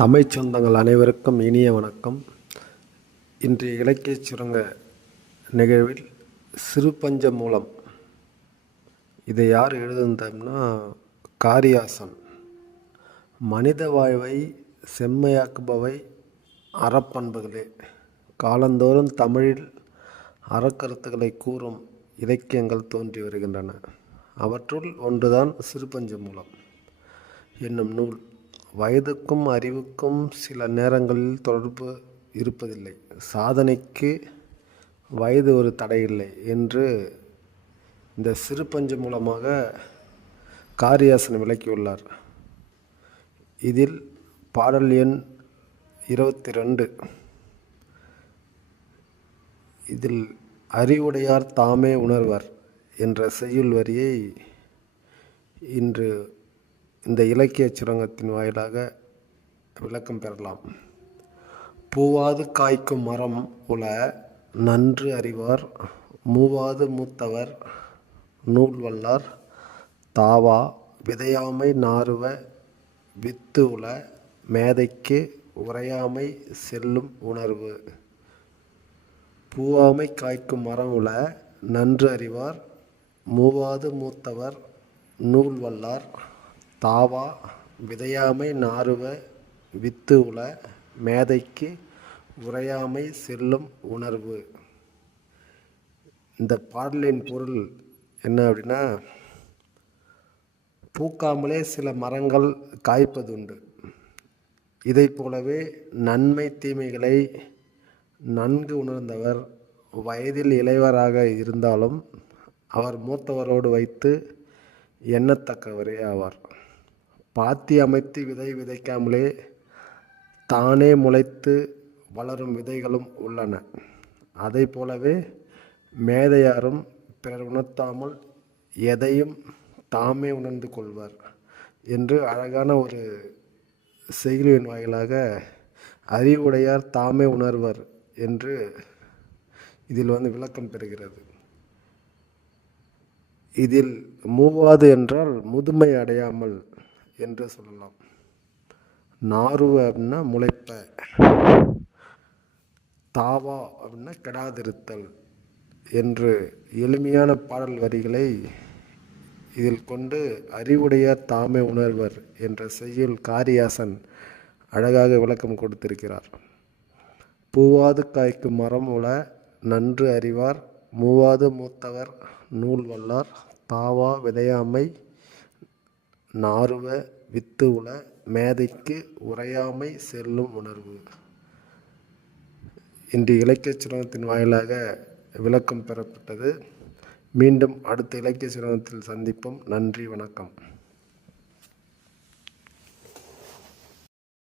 தமிழ் சொந்தங்கள் அனைவருக்கும் இனிய வணக்கம். இன்றைய இலக்கியச் சுரங்க நிகழ்வில் சிறுபஞ்ச மூலம் இதை யார் எழுதுந்தோம்னா காரியாசன். மனித வாழ்வை செம்மையாக்குபவை அறப்பண்புகளே. காலந்தோறும் தமிழில் அறக்கருத்துக்களை கூறும் இலக்கியங்கள் தோன்றி வருகின்றன. அவற்றுள் ஒன்றுதான் சிறுபஞ்ச மூலம் என்னும் நூல். வயதுக்கும் அறிவுக்கும் சில நேரங்களில் தொடர்பு இருப்பதில்லை. சாதனைக்கு வயது ஒரு தடையில்லை என்று இந்த சிறுபஞ்ச மூலமாக காரியாசன் விளக்கியுள்ளார். இதில் பாடல் எண் 22 இதில் அறிவுடையார் தாமே உணர்வர் என்ற செய்யுள் வரியை இன்று இந்த இலக்கிய சுரங்கத்தின் வாயிலாக விளக்கம் பெறலாம். பூவாது காய்க்கும் மரம் உள நன்று அறிவார், மூவாது மூத்தவர் நூல் வல்லார், தாவா விதையாமை நாறுவ வித்து உள மேதைக்கு உரையாமை செல்லும் உணர்வு. பூவாமை காய்க்கும் மரம் உள நன்று அறிவார், மூவாது மூத்தவர் நூல் வல்லார், தாவா விதையாமை நாறுவ வித்து உள மேதைக்கு உரையாமை செல்லும் உணர்வு. இந்த பாடலின் பொருள் என்ன அப்படின்னா, பூக்காமலே சில மரங்கள் காய்ப்பதுண்டு. இதை போலவே நன்மை தீமைகளை நன்கு உணர்ந்தவர் வயதில் இளையவராக இருந்தாலும் அவர் மூத்தவரோடு வைத்து எண்ணத்தக்கவரே ஆவார். பாத்தி அமைத்து விதை விதைக்காமலே தானே முளைத்து வளரும் விதைகளும் உள்ளன. அதை போலவே மேதையாரும் பிறர் உணர்த்தாமல் எதையும் தாமே உணர்ந்து கொள்வர் என்று அழகான ஒரு செய்யுளின் வாயிலாக அறிவுடையார் தாமே உணர்வர் என்று இதில் விளக்கம் பெறுகிறது. இதில் மூவாது என்றால் முதுமை அடையாமல் என்று சொல்லலாம். நாறுவ அப்படின்னா முளைப்ப, தாவா அப்படின்னா கெடாதிருத்தல் என்று எளிமையான பாடல் வரிகளை இதில் கொண்டு அறிவுடையார் தாமே உணர்வர் என்ற செய்யுள் காரியாசன் அழகாக விளக்கம் கொடுத்திருக்கிறார். பூவாது காய்க்கும் மரம் உள நன்று அறிவார், மூவாது மூத்தவர் நூல் வல்லார், தாவா விதையாமை நாறுவ வித்து உள மேதைக்கு உரையாமை செல்லும் உணர்வு. இன்று இலக்கிய சுரங்கத்தின் வாயிலாக விளக்கம் பெறப்பட்டது. மீண்டும் அடுத்த இலக்கிய சுரங்கத்தில் சந்திப்போம். நன்றி, வணக்கம்.